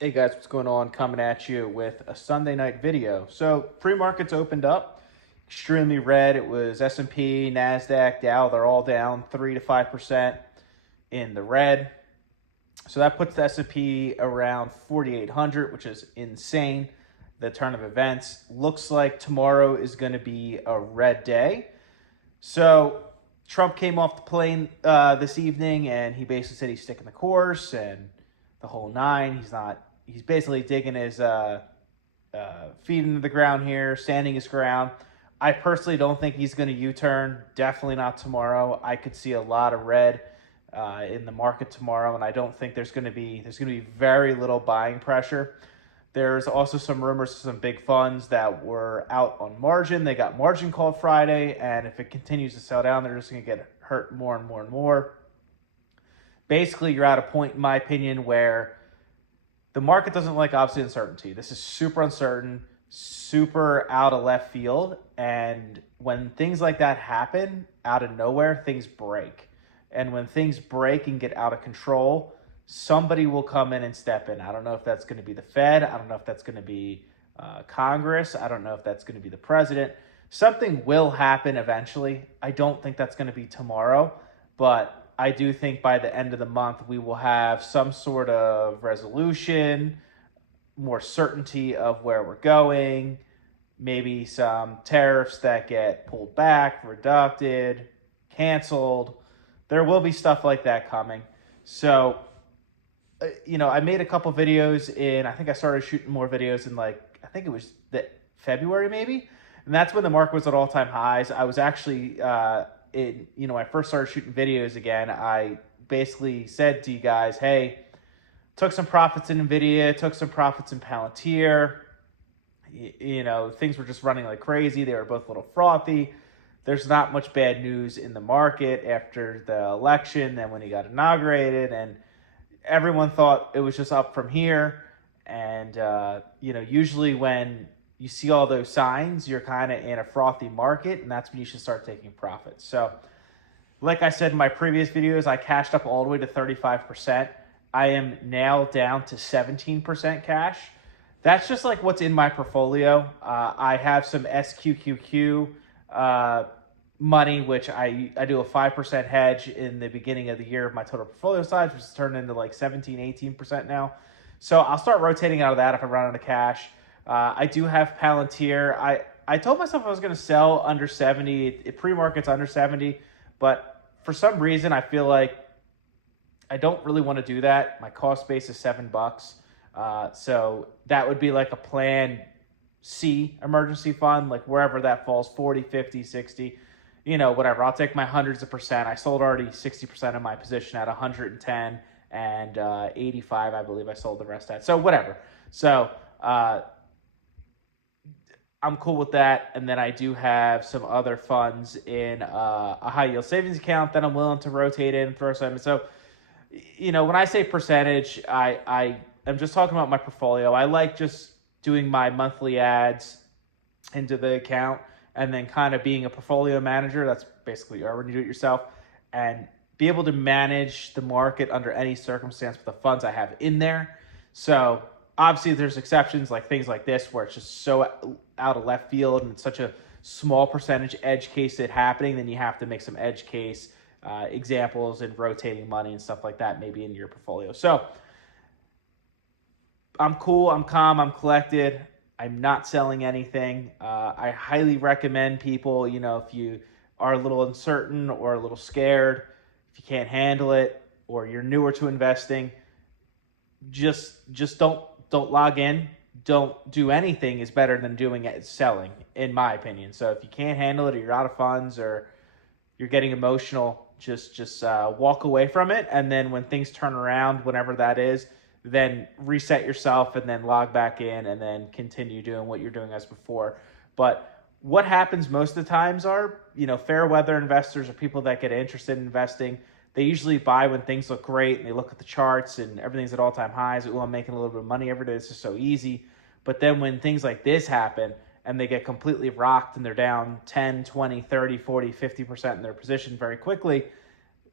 Hey guys, what's going on? Coming at you with a Sunday night video. So pre-markets opened up extremely red. It was S&P, Nasdaq, Dow. They're all down 3 to 5% in the red. So that puts the S&P around 4,800, which is insane. The turn of events looks like tomorrow is going to be a red day. So Trump came off the plane this evening, and he basically said he's sticking the course and the whole nine. He's not. He's basically digging his feet into the ground here, standing his ground. I personally don't think he's going to U-turn. Definitely not tomorrow. I could see a lot of red in the market tomorrow, and I don't think there's going to be very little buying pressure. There's also some rumors of some big funds that were out on margin. They got margin called Friday, and if it continues to sell down, they're just going to get hurt more and more and more. Basically, you're at a point, in my opinion, where the market doesn't like, obviously, uncertainty. This is super uncertain, super out of left field, and when things like that happen out of nowhere, things break. And when things break and get out of control, somebody will come in and step in. I don't know if that's going to be the Fed. I don't know if that's going to be Congress. I don't know if that's going to be the president. Something will happen eventually. I don't think that's going to be tomorrow, but I do think by the end of the month, we will have some sort of resolution, more certainty of where we're going, maybe some tariffs that get pulled back, reducted, canceled. There will be stuff like that coming. So, I made a couple videos I think I started shooting more videos in I think it was February maybe. And that's when the market was at all-time highs. I was actually, when I first started shooting videos again, I basically said to you guys, hey, took some profits in NVIDIA, took some profits in Palantir. Things were just running like crazy. They were both a little frothy. There's not much bad news in the market after the election and when he got inaugurated, and everyone thought it was just up from here. And, usually when you see all those signs, you're kind of in a frothy market, and that's when you should start taking profits. So, like I said in my previous videos, I cashed up all the way to 35%. I am now down to 17% cash. That's just like what's in my portfolio. I have some SQQQ money, which I do a 5% hedge in the beginning of the year of my total portfolio size, which has turned into like 17, 18% now. So I'll start rotating out of that if I run out of cash. I do have Palantir. I told myself I was going to sell under 70. Pre-market's under 70, but for some reason I feel like I don't really want to do that. My cost base is $7. So that would be like a plan C emergency fund, like wherever that falls, 40, 50, 60, whatever. I'll take my hundreds of percent. I sold already 60% of my position at 110 and 85, I believe I sold the rest at. So whatever. So I'm cool with that. And then I do have some other funds in a high yield savings account that I'm willing to rotate in and throw some. So, when I say percentage, I am just talking about my portfolio. I like just doing my monthly ads into the account and then kind of being a portfolio manager. That's basically when you do it yourself, and be able to manage the market under any circumstance with the funds I have in there. So obviously there's exceptions like things like this where it's just so out of left field and it's such a small percentage edge case it happening, then you have to make some edge case examples and rotating money and stuff like that maybe in your portfolio. So I'm cool, I'm calm, I'm collected. I'm not selling anything. I highly recommend people, if you are a little uncertain or a little scared, if you can't handle it, or you're newer to investing, just don't log in. Don't do anything is better than doing it selling, in my opinion. So if you can't handle it, or you're out of funds, or you're getting emotional, just walk away from it. And then when things turn around, whenever that is, then reset yourself and then log back in and then continue doing what you're doing as before. But what happens most of the times are, fair weather investors or people that get interested in investing, they usually buy when things look great and they look at the charts and everything's at all-time highs. Oh, I'm making a little bit of money every day. This is so easy. But then when things like this happen and they get completely rocked and they're down 10, 20, 30, 40, 50% in their position very quickly,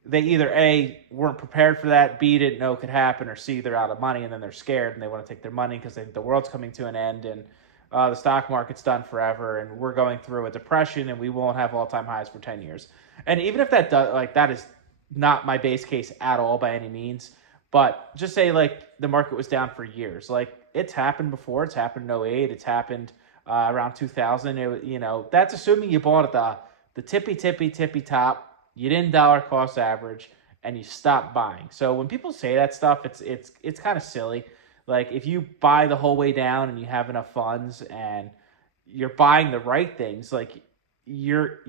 they either A, weren't prepared for that, B, didn't know it could happen, or C, they're out of money and then they're scared and they want to take their money because they think the world's coming to an end and the stock market's done forever and we're going through a depression and we won't have all-time highs for 10 years. And even if that does, like, that is not my base case at all by any means, but just say like the market was down for years. Like, it's happened before. It's happened in '08. It's happened around 2000. That's assuming you bought at the tippy top. You didn't dollar cost average and you stopped buying. So when people say that stuff, it's kind of silly. Like, if you buy the whole way down and you have enough funds and you're buying the right things, like you're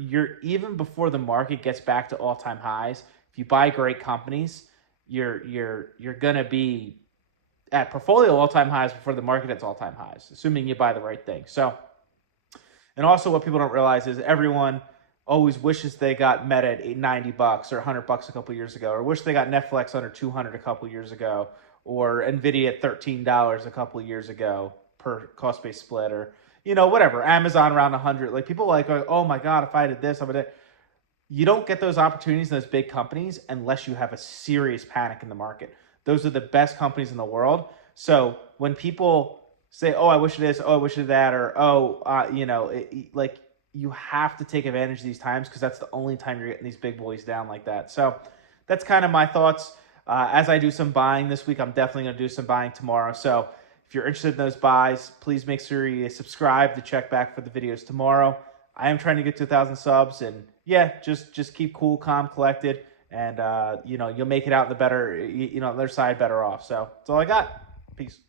even before the market gets back to all-time highs, if you buy great companies, you're gonna be at portfolio all-time highs before the market hits all-time highs, assuming you buy the right thing. So, and also what people don't realize is everyone always wishes they got Meta at $90 or $100 a couple years ago, or wish they got Netflix under $200 a couple years ago, or Nvidia at $13 a couple years ago per cost-based split, or whatever, Amazon around 100. Like, people like, oh my God, if I did this, I would. You don't get those opportunities in those big companies unless you have a serious panic in the market. Those are the best companies in the world. So when people say, oh, I wish of this, oh, I wish of that, or like, you have to take advantage of these times because that's the only time you're getting these big boys down like that. So that's kind of my thoughts. As I do some buying this week, I'm definitely going to do some buying tomorrow. So if you're interested in those buys, please make sure you subscribe to check back for the videos tomorrow. I am trying to get to 1,000 subs, and yeah, just keep cool, calm, collected, and you'll make it out the other side better off. So that's all I got. Peace.